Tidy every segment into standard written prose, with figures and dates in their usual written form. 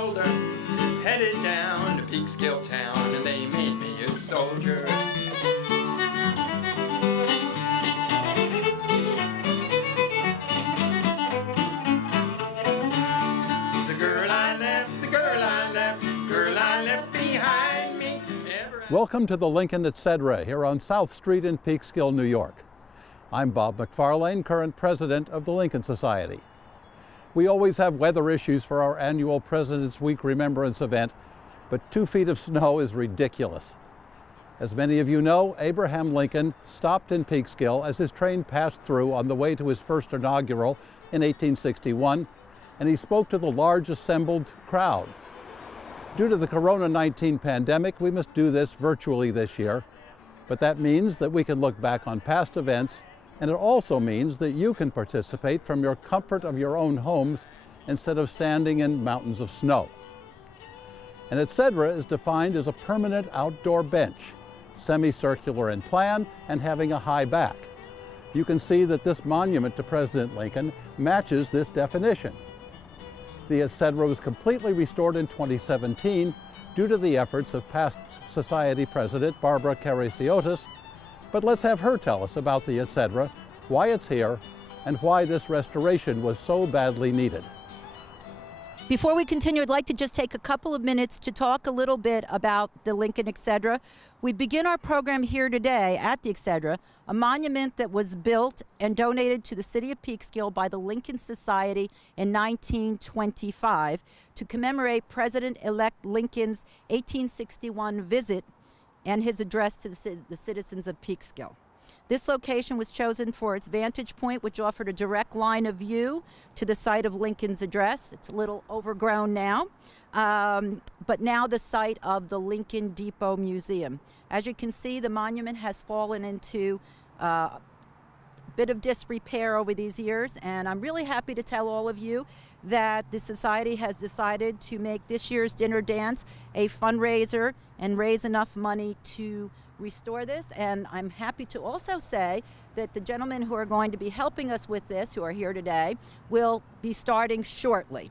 shoulder, headed down to Peekskill town, and they made me a soldier. The girl I left, the girl I left, girl I left behind me. Welcome to the Lincoln Etc. here on South Street in Peekskill, New York. I'm Bob McFarlane, current president of the Lincoln Society. We always have weather issues for our annual President's Week Remembrance event, but 2 feet of snow is ridiculous. As many of you know, Abraham Lincoln stopped in Peekskill as his train passed through on the way to his first inaugural in 1861, and he spoke to the large assembled crowd. Due to the Corona-19 pandemic, we must do this virtually this year, but that means that we can look back on past events, and it also means that you can participate from your comfort of your own homes instead of standing in mountains of snow. An etc. is defined as a permanent outdoor bench, semicircular in plan and having a high back. You can see that this monument to President Lincoln matches this definition. The etc. was completely restored in 2017 due to the efforts of past Society President Barbara Carey-Siotis. But let's have her tell us about the etc., why it's here, and why this restoration was so badly needed. Before we continue, I'd like to just take a couple of minutes to talk a little bit about the Lincoln Etc. We begin our program here today at the Etc., a monument that was built and donated to the city of Peekskill by the Lincoln Society in 1925 to commemorate President-elect Lincoln's 1861 visit and his address to the citizens of Peekskill. This location was chosen for its vantage point, which offered a direct line of view to the site of Lincoln's address. It's a little overgrown now, but now the site of the Lincoln Depot Museum. As you can see, the monument has fallen into a bit of disrepair over these years, and I'm really happy to tell all of you that the Society has decided to make this year's dinner dance a fundraiser and raise enough money to restore this. And I'm happy to also say that the gentlemen who are going to be helping us with this, who are here today, will be starting shortly.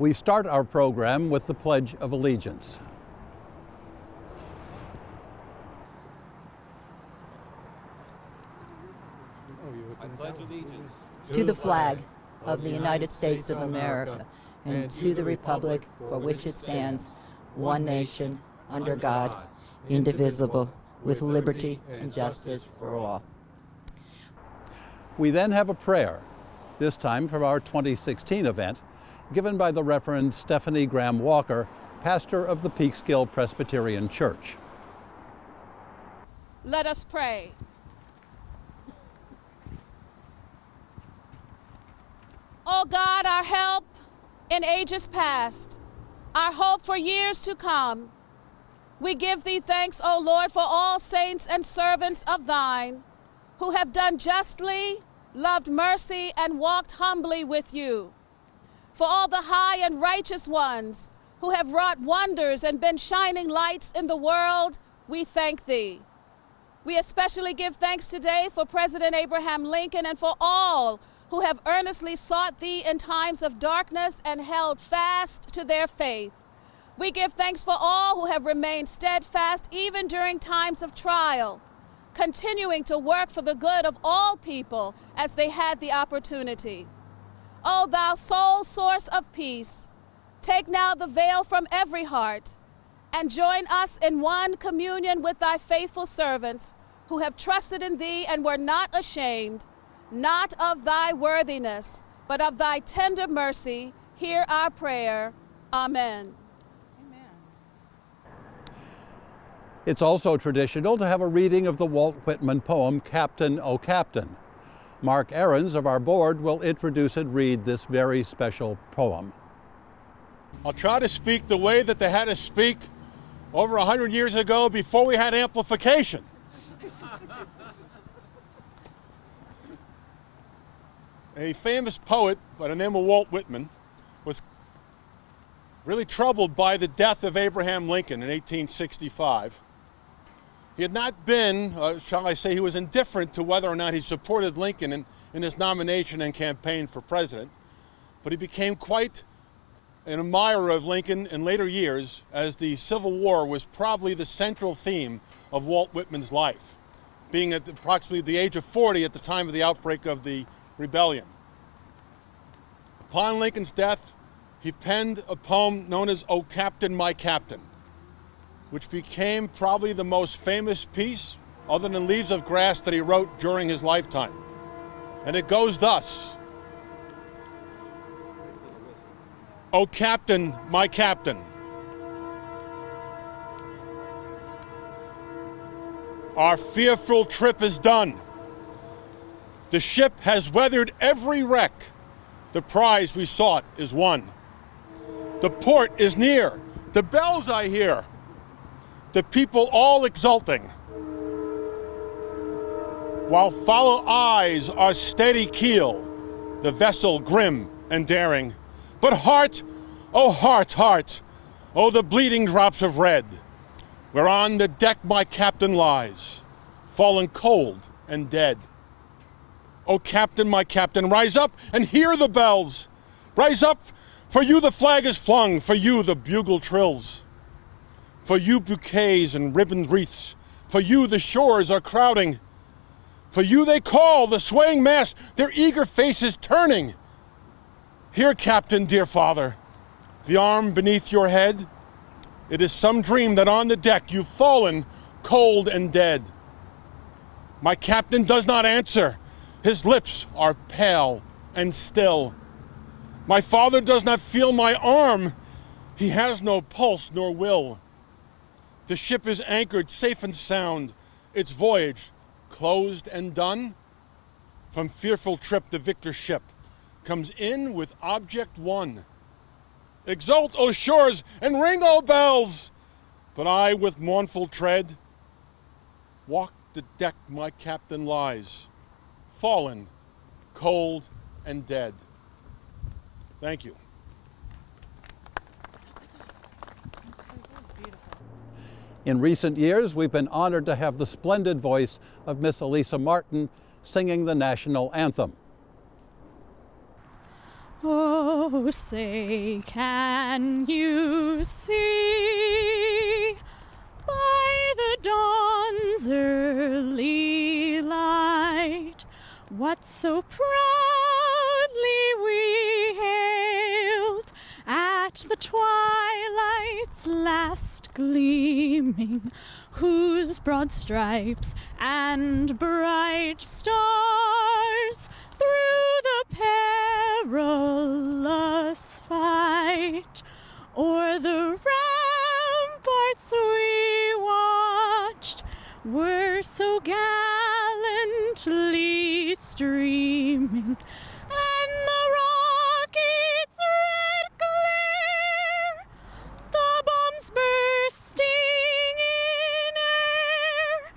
We start our program with the Pledge of Allegiance. I pledge allegiance To the flag of the United States of America and to the republic for which it stands, one nation, under God, indivisible, with liberty and justice for all. We then have a prayer, this time from our 2016 event, given by the Reverend Stephanie Graham Walker, pastor of the Peekskill Presbyterian Church. Let us pray. O God, our help in ages past, our hope for years to come, we give thee thanks, O Lord, for all saints and servants of thine who have done justly, loved mercy, and walked humbly with you. For all the high and righteous ones who have wrought wonders and been shining lights in the world, we thank thee. We especially give thanks today for President Abraham Lincoln and for all who have earnestly sought thee in times of darkness and held fast to their faith. We give thanks for all who have remained steadfast even during times of trial, continuing to work for the good of all people as they had the opportunity. O thou sole source of peace, take now the veil from every heart and join us in one communion with thy faithful servants who have trusted in thee and were not ashamed, not of thy worthiness, but of thy tender mercy. Hear our prayer. Amen. It's also traditional to have a reading of the Walt Whitman poem, Captain, O Captain. Mark Ahrens of our board will introduce and read this very special poem. I'll try to speak the way that they had to speak over 100 years ago before we had amplification. A famous poet by the name of Walt Whitman was really troubled by the death of Abraham Lincoln in 1865. He had not been, shall I say, he was indifferent to whether or not he supported Lincoln in his nomination and campaign for president, but he became quite an admirer of Lincoln in later years, as the Civil War was probably the central theme of Walt Whitman's life, being at approximately the age of 40 at the time of the outbreak of the rebellion. Upon Lincoln's death, he penned a poem known as "O Captain, My Captain," which became probably the most famous piece, other than Leaves of Grass, that he wrote during his lifetime. And it goes thus: "O Captain, my Captain, our fearful trip is done. The ship has weathered every wreck. The prize we sought is won. The port is near. The bells I hear. The people all exulting. While follow eyes our steady keel, the vessel grim and daring. But heart, heart, oh, the bleeding drops of red, whereon the deck my captain lies, fallen cold and dead. O Captain, my Captain, rise up and hear the bells. Rise up, for you the flag is flung, for you the bugle trills. For you bouquets and ribboned wreaths, for you the shores are crowding. For you they call, the swaying mass, their eager faces turning. Here, Captain, dear father, the arm beneath your head. It is some dream that on the deck you've fallen cold and dead. My captain does not answer. His lips are pale and still. My father does not feel my arm. He has no pulse nor will. The ship is anchored safe and sound, its voyage closed and done. From fearful trip the victor ship comes in with object won. Exult, O shores, and ring, O bells! But I, with mournful tread, walk the deck my captain lies, fallen, cold, and dead. Thank you. In recent years, we've been honored to have the splendid voice of Miss Elisa Martin singing the national anthem. Oh, say, can you see by the dawn's early light what so proudly we hailed at the twilight's last gleaming, whose broad stripes and bright stars through the perilous fight o'er the ramparts we watched were so gallantly streaming, and the rocket's red glare, the bombs bursting in air,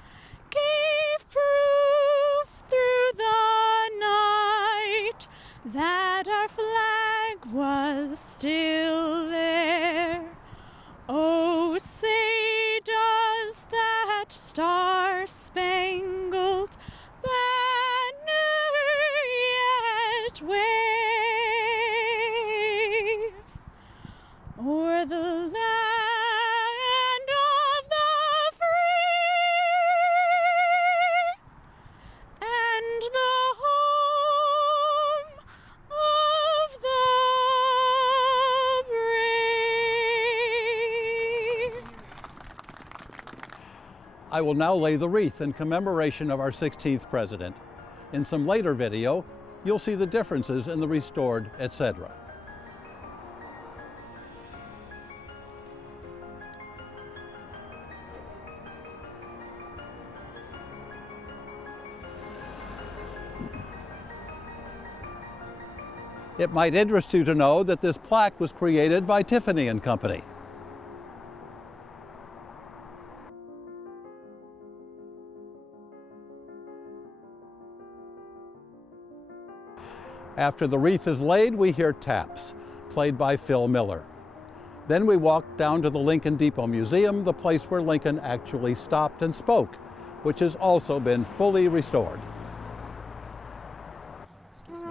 gave proof through the night that our flag was still there. Oh, say, does that star-spangled banner yet wave o'er the land of the free and the home of the brave? I will now lay the wreath in commemoration of our 16th president. In some later video, you'll see the differences in the restored etc. It might interest you to know that this plaque was created by Tiffany & Company. After the wreath is laid, we hear taps, played by Phil Miller. Then we walk down to the Lincoln Depot Museum, the place where Lincoln actually stopped and spoke, which has also been fully restored. Excuse me.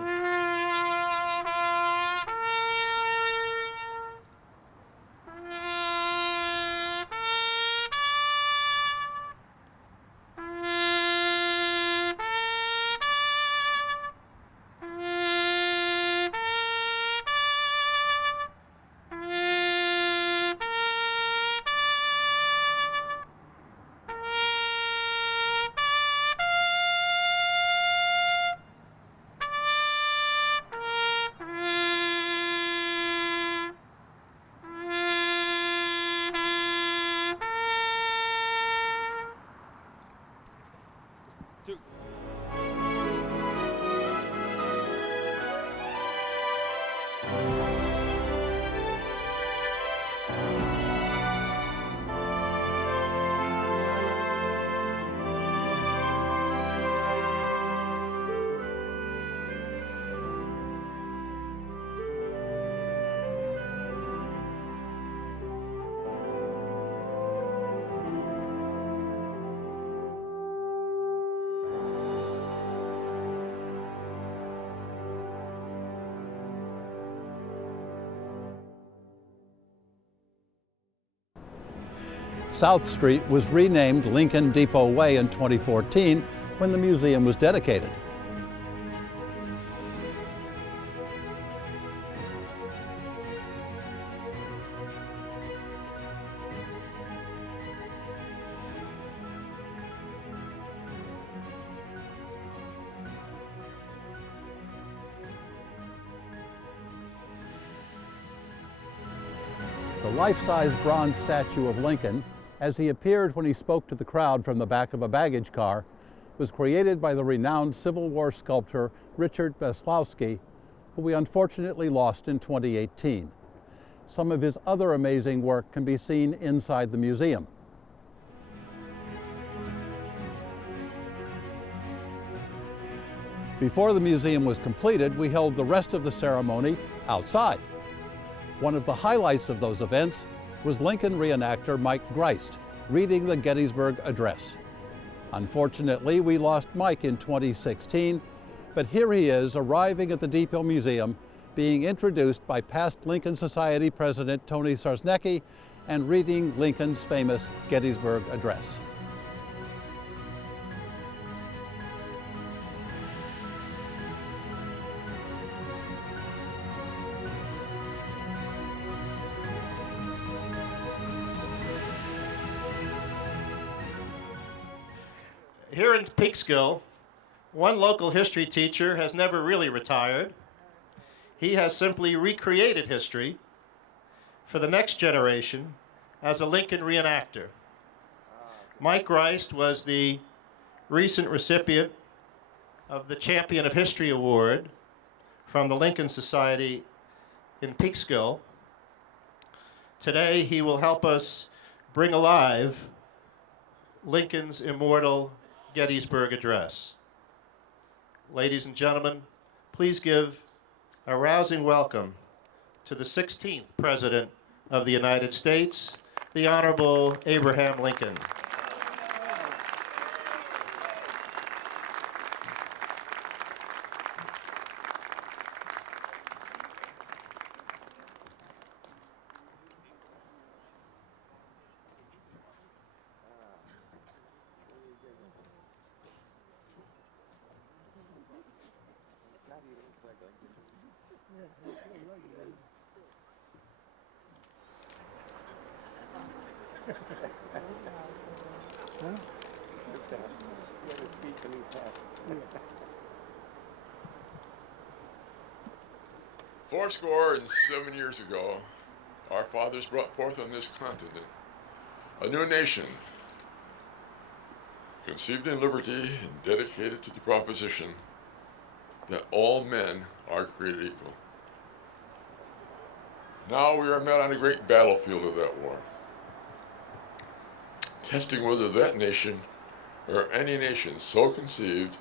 South Street was renamed Lincoln Depot Way in 2014 when the museum was dedicated. The life-size bronze statue of Lincoln, as he appeared when he spoke to the crowd from the back of a baggage car, was created by the renowned Civil War sculptor Richard Beslowski, who we unfortunately lost in 2018. Some of his other amazing work can be seen inside the museum. Before the museum was completed, we held the rest of the ceremony outside. One of the highlights of those events was Lincoln reenactor Mike Greist reading the Gettysburg Address. Unfortunately, we lost Mike in 2016, but here he is arriving at the Depot Museum, being introduced by past Lincoln Society President Tony Sarsnecki and reading Lincoln's famous Gettysburg Address. Here in Peekskill, one local history teacher has never really retired. He has simply recreated history for the next generation as a Lincoln reenactor. Mike Greist was the recent recipient of the Champion of History Award from the Lincoln Society in Peekskill. Today he will help us bring alive Lincoln's immortal Gettysburg Address. Ladies and gentlemen, please give a rousing welcome to the 16th President of the United States, the Honorable Abraham Lincoln. Fourscore and 7 years ago, our fathers brought forth on this continent a new nation, conceived in liberty and dedicated to the proposition that all men are created equal. Now we are met on a great battlefield of that war, testing whether that nation or any nation so conceived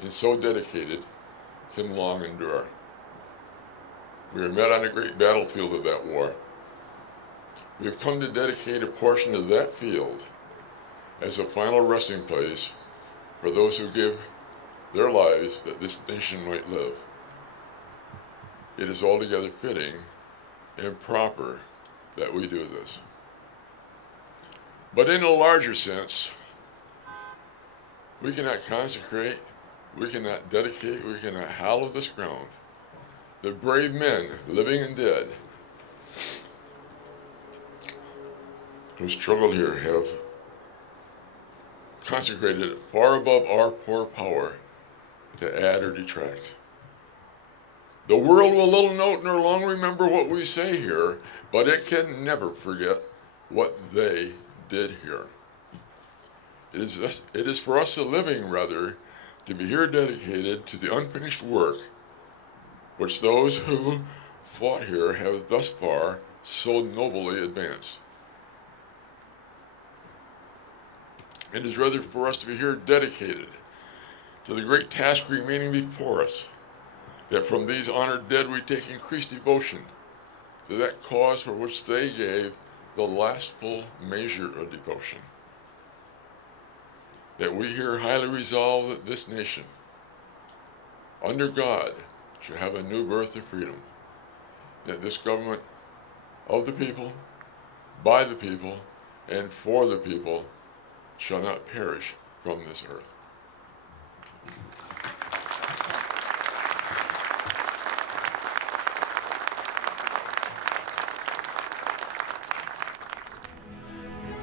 and so dedicated can long endure. We are met on a great battlefield of that war. We have come to dedicate a portion of that field as a final resting place for those who give their lives that this nation might live. It is altogether fitting and proper that we do this. But in a larger sense, we cannot consecrate, we cannot dedicate, we cannot hallow this ground. The brave men, living and dead, who struggled here have consecrated it far above our poor power to add or detract. The world will little note nor long remember what we say here, but it can never forget what they did here. It is for us the living, rather, to be here dedicated to the unfinished work which those who fought here have thus far so nobly advanced. It is rather for us to be here dedicated to the great task remaining before us, that from these honored dead we take increased devotion to that cause for which they gave the last full measure of devotion. That we here highly resolve that this nation, under God, shall have a new birth of freedom. That this government of the people, by the people, and for the people shall not perish from this earth.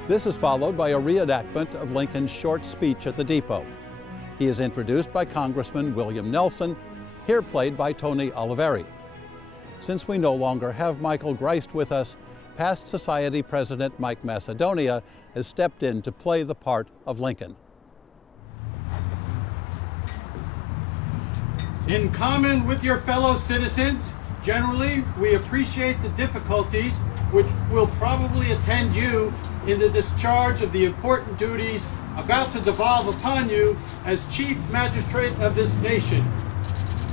This is followed by a reenactment of Lincoln's short speech at the depot. He is introduced by Congressman William Nelson, here played by Tony Oliveri. Since we no longer have Michael Greist with us, past Society President Mike Macedonia has stepped in to play the part of Lincoln. In common with your fellow citizens, generally we appreciate the difficulties which will probably attend you in the discharge of the important duties about to devolve upon you as Chief Magistrate of this nation.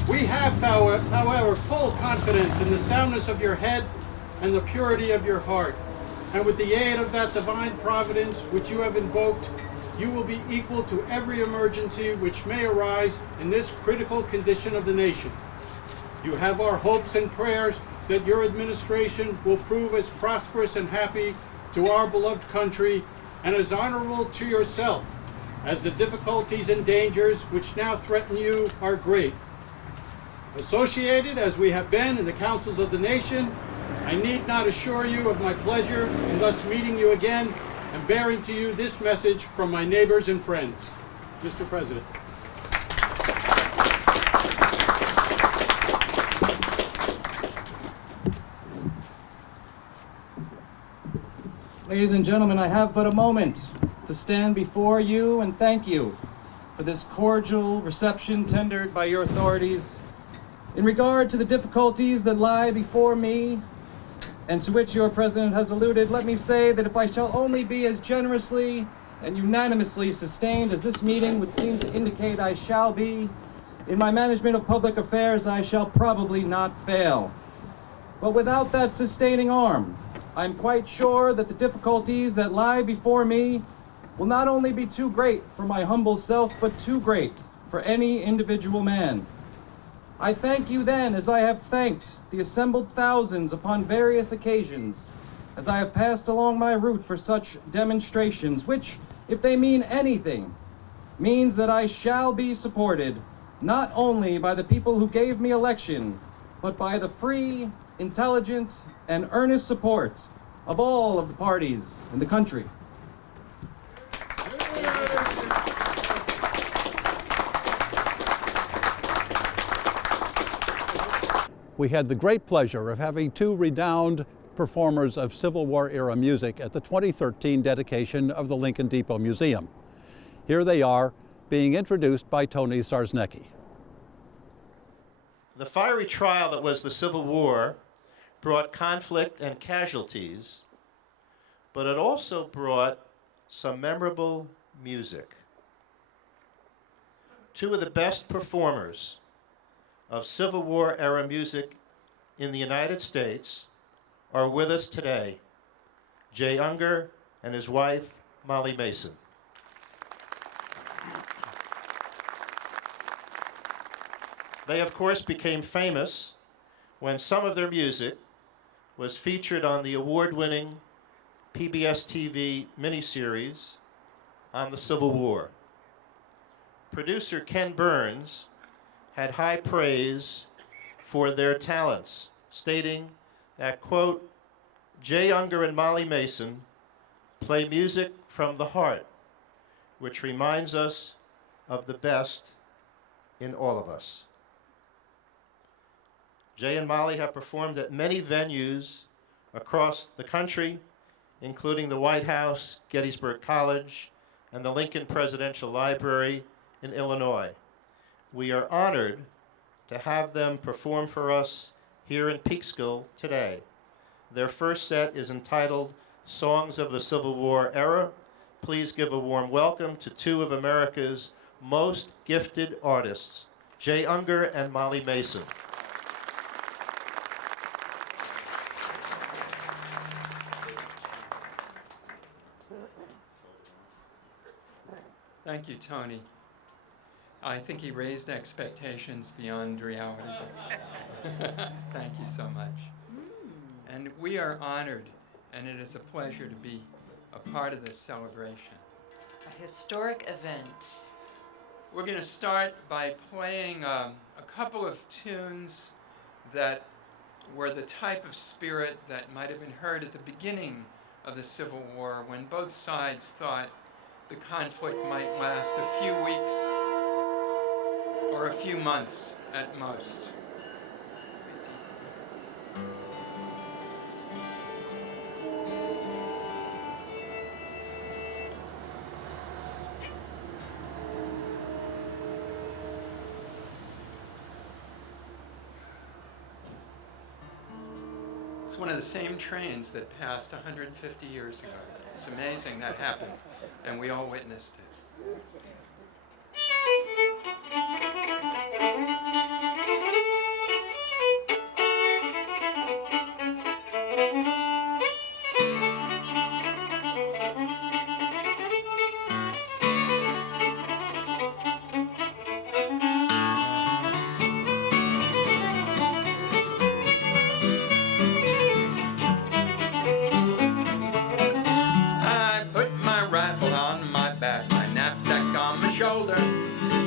We have, however, full confidence in the soundness of your head and the purity of your heart. And with the aid of that divine providence which you have invoked, you will be equal to every emergency which may arise in this critical condition of the nation. You have our hopes and prayers that your administration will prove as prosperous and happy to our beloved country and as honorable to yourself as the difficulties and dangers which now threaten you are great. Associated as we have been in the councils of the nation, I need not assure you of my pleasure in thus meeting you again and bearing to you this message from my neighbors and friends. Mr. President. Ladies and gentlemen, I have but a moment to stand before you and thank you for this cordial reception tendered by your authorities. In regard to the difficulties that lie before me, and to which your president has alluded, let me say that if I shall only be as generously and unanimously sustained as this meeting would seem to indicate I shall be, in my management of public affairs I shall probably not fail. But without that sustaining arm, I'm quite sure that the difficulties that lie before me will not only be too great for my humble self, but too great for any individual man. I thank you then, as I have thanked the assembled thousands upon various occasions, as I have passed along my route for such demonstrations, which, if they mean anything, means that I shall be supported, not only by the people who gave me election, but by the free, intelligent, and earnest support of all of the parties in the country. We had the great pleasure of having two renowned performers of Civil War era music at the 2013 dedication of the Lincoln Depot Museum. Here they are, being introduced by Tony Zarznecki. The fiery trial that was the Civil War brought conflict and casualties, but it also brought some memorable music. Two of the best performers of Civil War era music in the United States are with us today, Jay Unger and his wife, Molly Mason. They, of course, became famous when some of their music was featured on the award-winning PBS TV miniseries on the Civil War. Producer Ken Burns had high praise for their talents, stating that, quote, Jay Unger and Molly Mason play music from the heart, which reminds us of the best in all of us. Jay and Molly have performed at many venues across the country, including the White House, Gettysburg College, and the Lincoln Presidential Library in Illinois. We are honored to have them perform for us here in Peekskill today. Their first set is entitled Songs of the Civil War Era. Please give a warm welcome to two of America's most gifted artists, Jay Unger and Molly Mason. Thank you, Tony. I think he raised expectations beyond reality. Thank you so much. And we are honored, and it is a pleasure to be a part of this celebration. A historic event. We're going to start by playing a couple of tunes that were the type of spirit that might have been heard at the beginning of the Civil War, when both sides thought the conflict might last a few weeks or a few months at most. It's one of the same trains that passed 150 years ago. It's amazing that happened, and we all witnessed it.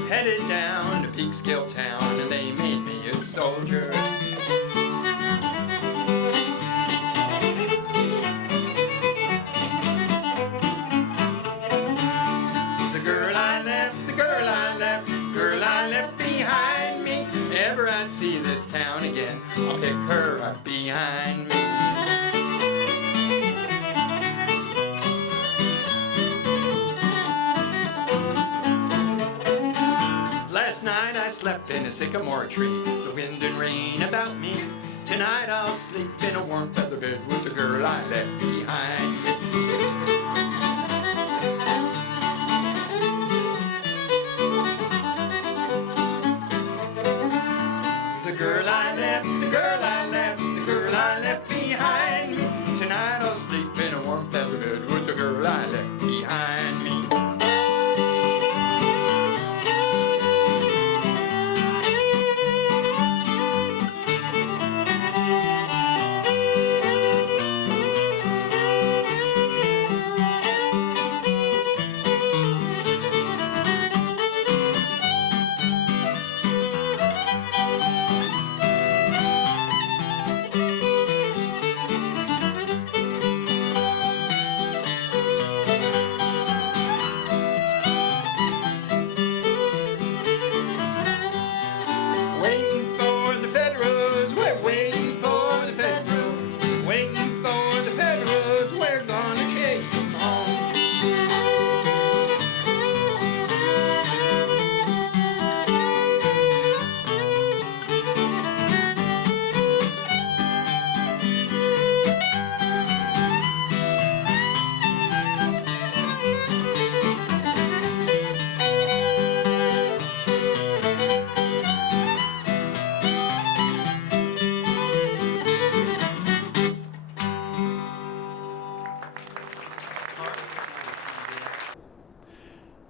Headed down to Peekskill town, and they made me a soldier. The girl I left, the girl I left, girl I left behind me. Ever I see this town again, I'll pick her up behind me. Last night I slept in a sycamore tree, the wind and rain about me. Tonight I'll sleep in a warm feather bed with the girl I left behind me. The girl I left, the girl I left, the girl I left behind me. Tonight I'll sleep in a warm feather bed with the girl I left behind me.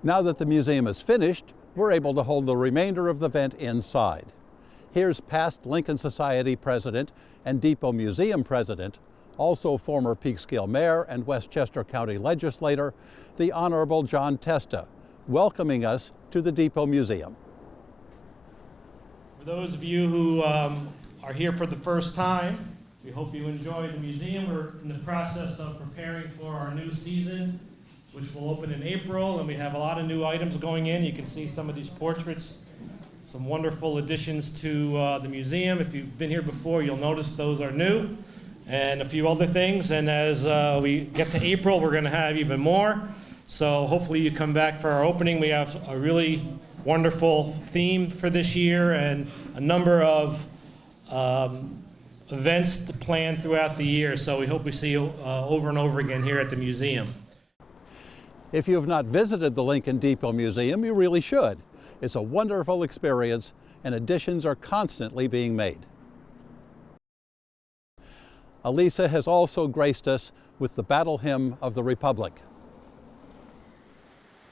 Now that the museum is finished, we're able to hold the remainder of the event inside. Here's past Lincoln Society president and Depot Museum president, also former Peekskill mayor and Westchester County legislator, the Honorable John Testa, welcoming us to the Depot Museum. For those of you who are here for the first time, we hope you enjoy the museum. We're in the process of preparing for our new season, which will open in April, and we have a lot of new items going in. You can see some of these portraits, some wonderful additions to the museum. If you've been here before, you'll notice those are new, and a few other things. And as we get to April, we're going to have even more. So hopefully you come back for our opening. We have a really wonderful theme for this year and a number of events to plan throughout the year. So we hope we see you over and over again here at the museum. If you have not visited the Lincoln Depot Museum, you really should. It's a wonderful experience, and additions are constantly being made. Elisa has also graced us with the Battle Hymn of the Republic.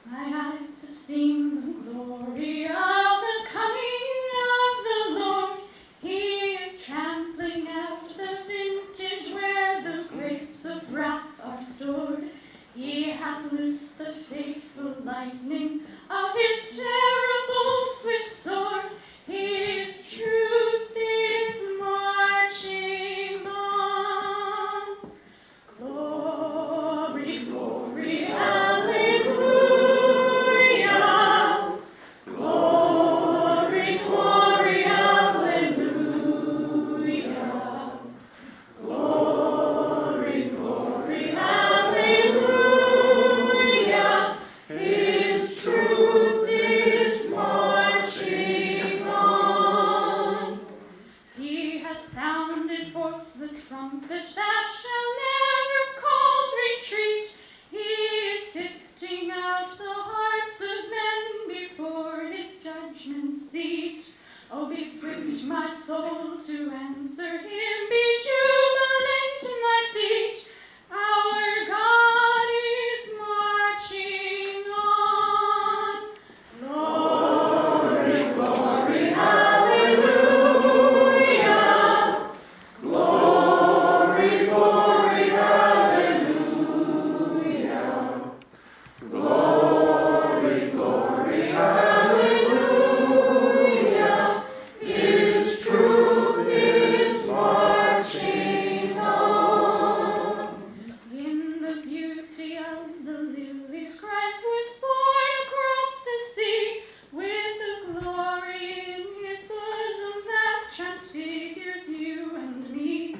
My eyes have seen the glory of the coming of the Lord. He is trampling out the vintage where the grapes of wrath are stored. He hath loosed the fateful lightning of his terrible swift sword. His truth is marching on. Glory, glory, hallelujah. Glory, glory, hallelujah. Glory, glory, hallelujah. His truth is marching on. He has sounded forth the trumpet that shall never call retreat. He is sifting out the hearts of men before his judgment seat. Oh, be swift, my soul, to answer him. Be jubilant, my feet. Our God is marching on. Glory, glory, hallelujah. Glory, glory, hallelujah. Glory, glory, hallelujah. His truth is marching on. In the beauty of the lilies, Christ was born across the sea, with a glory in his bosom that transfigures you and me.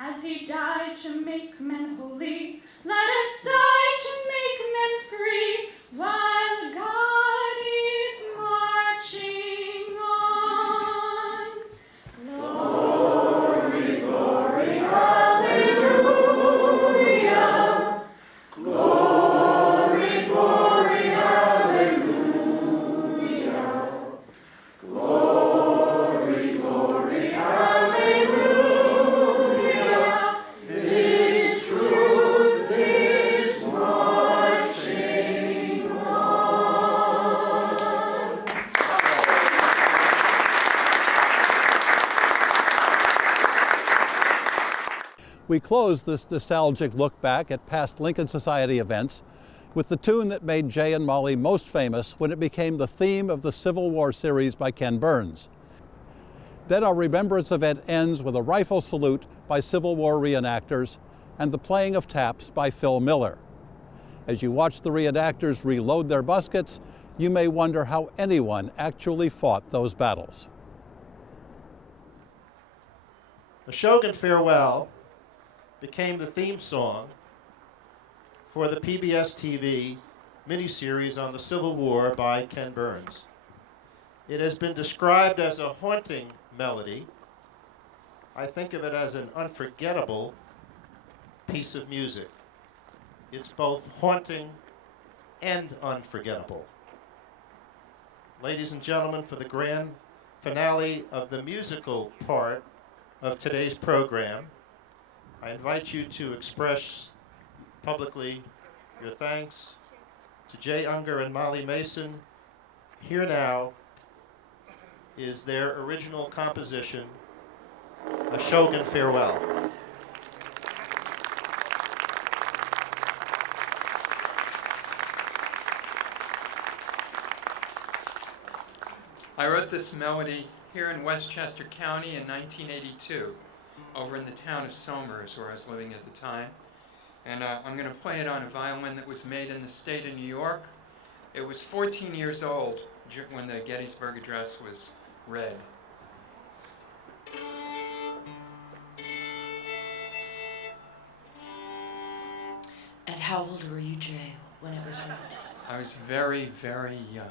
As he died to make men holy, let us die to make men free, while God is marching on. Glory, glory, hallelujah. Glory, glory, hallelujah. Glory, glory, hallelujah. His truth is marching on. We close this nostalgic look back at past Lincoln Society events with the tune that made Jay and Molly most famous when it became the theme of the Civil War series by Ken Burns. Then our remembrance event ends with a rifle salute by Civil War reenactors and the playing of taps by Phil Miller. As you watch the reenactors reload their muskets, you may wonder how anyone actually fought those battles. The Shogun Farewell became the theme song for the PBS TV miniseries on the Civil War by Ken Burns. It has been described as a haunting melody. I think of it as an unforgettable piece of music. It's both haunting and unforgettable. Ladies and gentlemen, for the grand finale of the musical part of today's program, I invite you to express publicly your thanks to Jay Unger and Molly Mason. Here now is their original composition, A Shogun Farewell. I wrote this melody here in Westchester County in 1982, over in the town of Somers, where I was living at the time. And I'm going to play it on a violin that was made in the state of New York. It was 14 years old when the Gettysburg Address was read. And how old were you, Jay, when it was read? I was very, very young.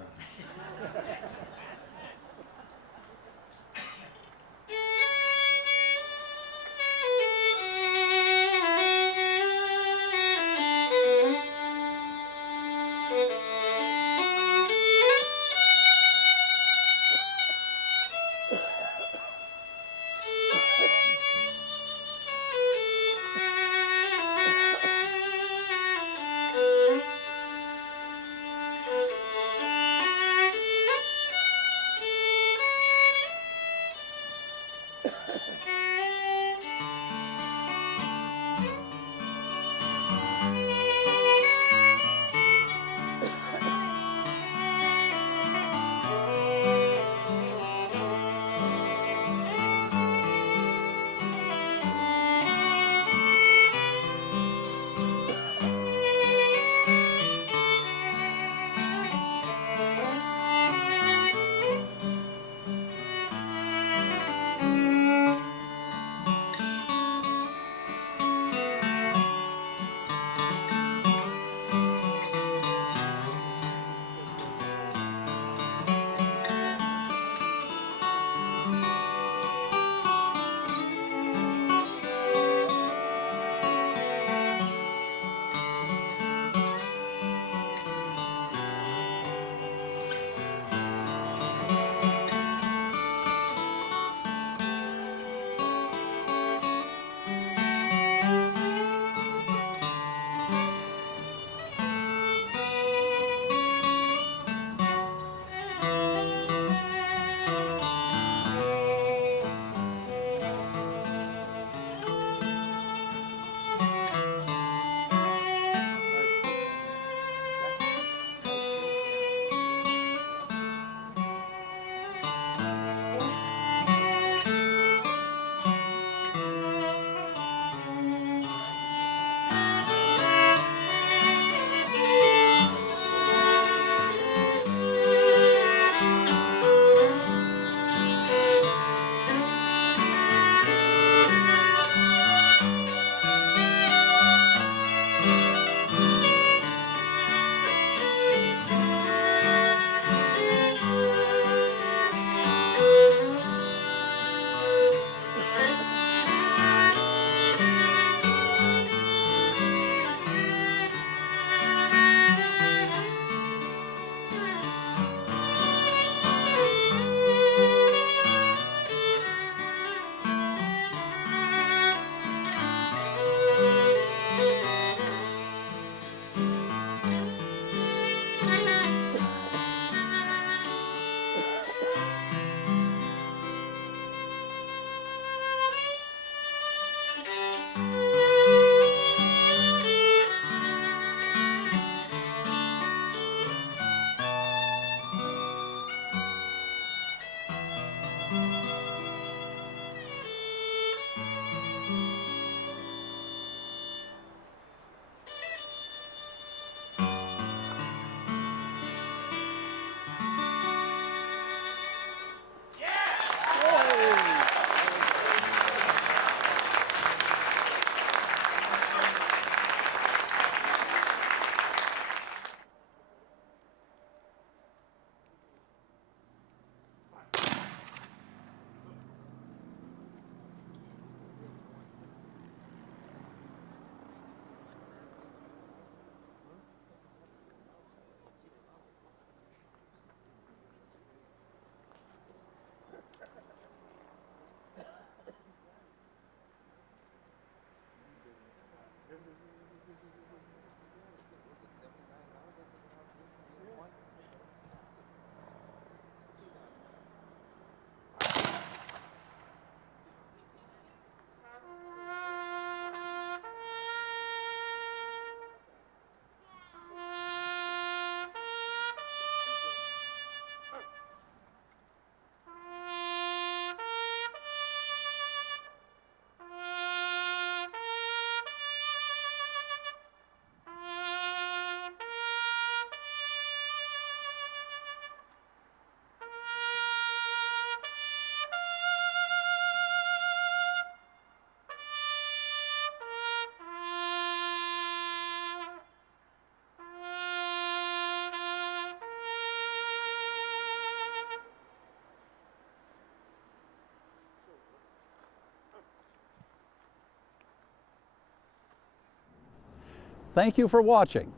Thank you for watching.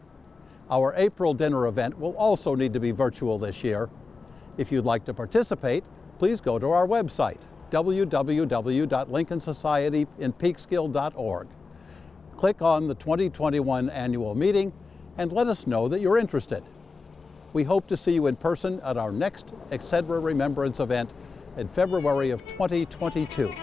Our April dinner event will also need to be virtual this year. If you'd like to participate, please go to our website, www.lincolnsocietyinpeekskill.org. Click on the 2021 annual meeting and let us know that you're interested. We hope to see you in person at our next Excedra Remembrance event in February of 2022.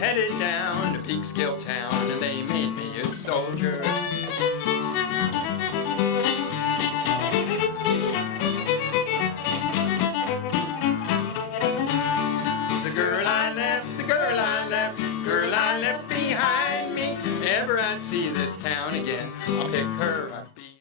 Headed down to Peekskill town, and they made me a soldier. The girl I left, the girl I left, girl I left behind me. Ever I see this town again, I'll pick her